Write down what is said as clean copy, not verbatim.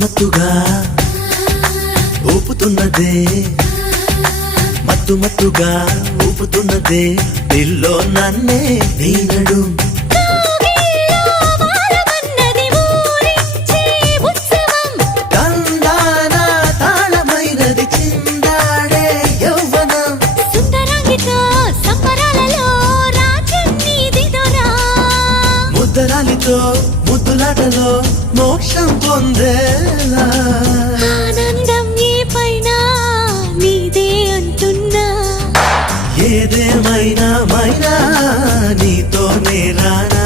మత్తుగా ఊపుతున్నదే మత్తుగా ఊపుతున్నదే పిల్లో నన్నే నీనడు ముద్దరాలితో ముద్దులాటలో మోక్షం పొందేలా ఆనందం ఈ పైన నీదే అంటున్నా ఏదేమైనా మైనా నీతోనే రానా